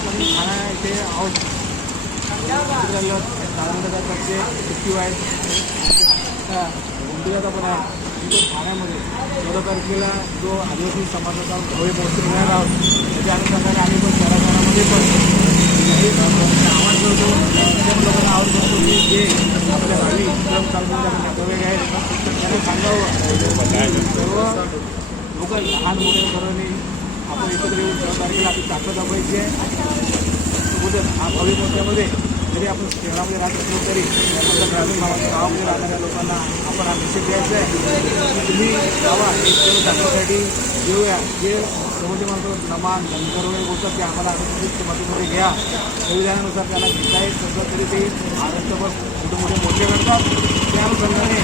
आपण ठाणा इथे आहोत. तालुक्याचे एक्टिव्ह आहेत, गोंदियाचा पण आहे. तो ठाण्यामध्ये 14 तारखेला जो आदिवासी समाजाचा भव्य महोत्सव घेणार आहोत, त्याच्या अनुषंगाने आम्ही पण शहरामध्ये पण आवाज करतो. लोकांना आवाज करतो की जे आपल्या गावी क्रम चालवून नातेवाईक आहेत त्यांना सांगावं. सर्व लोक लहान मोठ्या सर्वांनी आपण एकत्र येऊन 14 तारखेला आपली ताकद दाखवायची आहे. सोबतच हा भव्य मोर्चामध्ये जरी आपण शहरामध्ये राहत असलो तरी आपल्या ग्रामीण भागाच्या गावामध्ये राहणाऱ्या लोकांना आपण हा मेसेज द्यायचा आहे की तुम्ही गावा एक दिवस दाखवण्यासाठी येऊया. जे समोरचे म्हणतो नमान नंतर वगैरे बोलतात ते आम्हाला अनुसूचित मतीमध्ये घ्या. संविधानानुसार त्यांना घेता येत नसलं तरी ते महाराष्ट्रभर मोठे मोठे मोर्चे करतात. त्या अनुषंगाने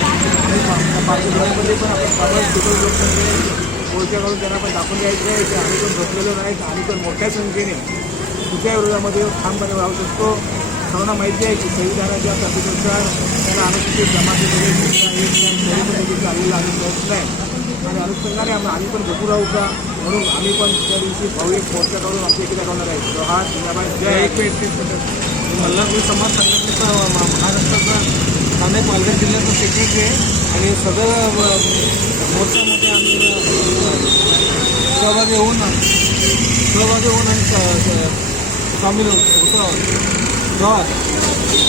पार्टीमध्ये पण आपण प्रबळ तिथं मोर्चा करून त्यांना पण दाखवून द्यायचं आहे की आम्ही पण बसलेलो नाहीत. आम्ही पण मोठ्या संख्येने कुठल्या विरोधामध्ये ठामपणे राहू शकतो. सर्वांना माहिती आहे की संविधानाच्या तरतुदीनुसार त्याला अनुसूचित जमातीमध्ये घेता येत नाही, तरी पण त्याची चाललेला आम्ही प्रयत्न आहे. आणि अनुषंगाने आम्ही पण बसू राहू का म्हणून आम्ही पण त्या दिवशी भव्य मोर्चा करून आमच्या इकडे दाखवणार आहे. जोहार जिंदाबाद जय. मल्हारपूर समाज संघटनेचा महाराष्ट्राचा ठाणे पालघर जिल्ह्याचा सेक्रेटरी आहे आणि सदर मोर्चामध्ये आम्ही सहभागी होऊन आणि सामील होतो. जोहार.